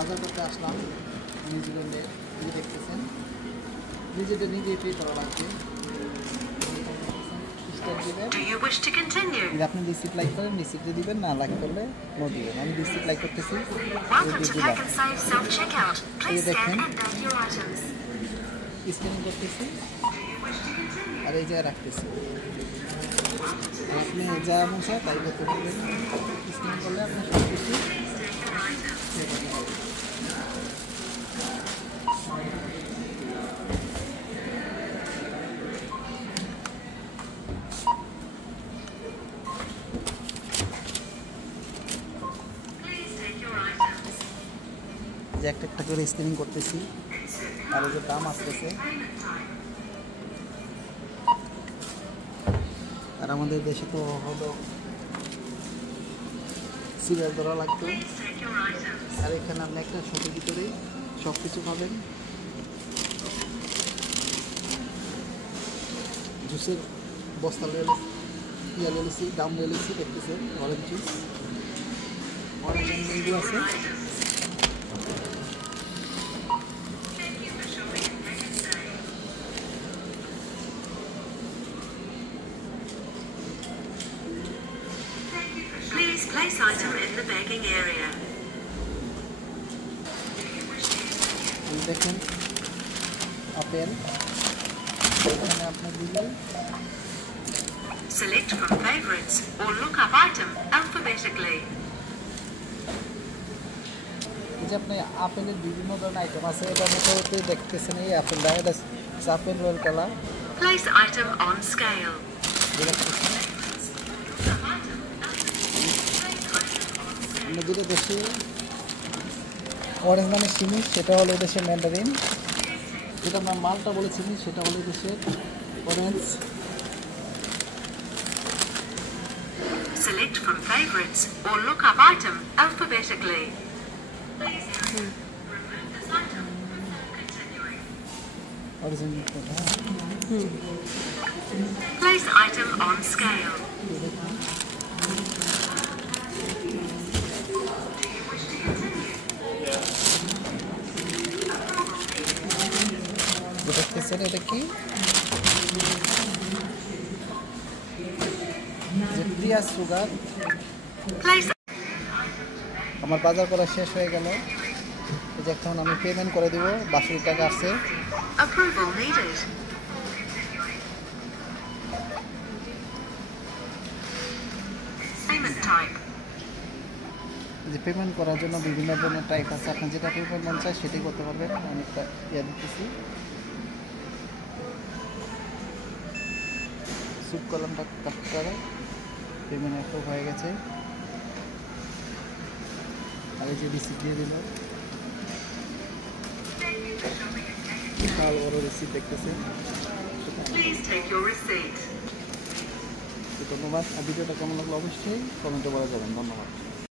বাজার করতে আসলাম নিউজিল্যান্ডে। এই দেখতেছেন নিজেদের নিজেই পে করা লাগবে। আপনি রিসিপ্ট লাইক করেন, রিসিপ্টে দিবেন, না লাইক করলে নো দিবেন। আমি রিসিপ্ট লাইক করতেছি, এই দেখেন স্ক্যানিং করতেছি আর এই জায়গায় রাখতেছি। আপনি যা মন চায় তাই করতে পারবেন। স্ক্যানিং করলে আপনি সব কিছু যে একটা একটা করে স্ক্যানিং করতেছি আর এই যে দাম আসতেছে। আর আমাদের দেশে তো হলো সিরিয়াল ধরা লাগতো। আর এখানে আপনি একটা শপের ভিতরে সব কিছু পাবেন। জুসের বস্তা লেলেছি, দাম লেলেছি, দেখতেছেন অরেঞ্জ জুস, অরেঞ্জ ম্যাঙ্গো আছে। Please place item in the bagging area. দেখেন আপেল, এখানে আপনার দিবেন। Select from favorites or look up item alphabetically. এই যে আপনি আপেলের বিভিন্ন ধরনের আইটেম আছে। এটা মোটামুটি দেখতেছেন এই আপেলটা, এটা আপেল রোল colour. Place item on scale. যেটা দেশে অরেঞ্জ মানে চিনি, সেটা হলো দেশের ম্যান্ডারিন। যেটা আমরা মালটা বলে চিনি, সেটা হলো দেশের orange. Select from favorites or look up item alphabetically. Place item on scale. দেখতেছেন এটা কি প্রিয়া সুগার। আমার বাজার করা শেষ হয়ে গেল। এই যে এখন আমি পেমেন্ট করে দিব, 62 টাকা আছে। যে পেমেন্ট করার জন্য বিভিন্ন ধরনের টাইপ আছে, আপনি যেটা পেমেন্ট মন চায় সেটাই করতে পারবেন। আমি একটা দিতেছি, সুপ কলমটা কাট করে পেমেন্ট অ্যাপ্রুভ হয়ে গেছে। আর এই যে রিসিপ্ট দিয়ে দিল, বিশাল বড় রিসিপ্ট দেখতেছেন। ধন্যবাদ। আর ভিডিওটা কেমন লাগলো অবশ্যই কমেন্টে বলা যাবেন। ধন্যবাদ।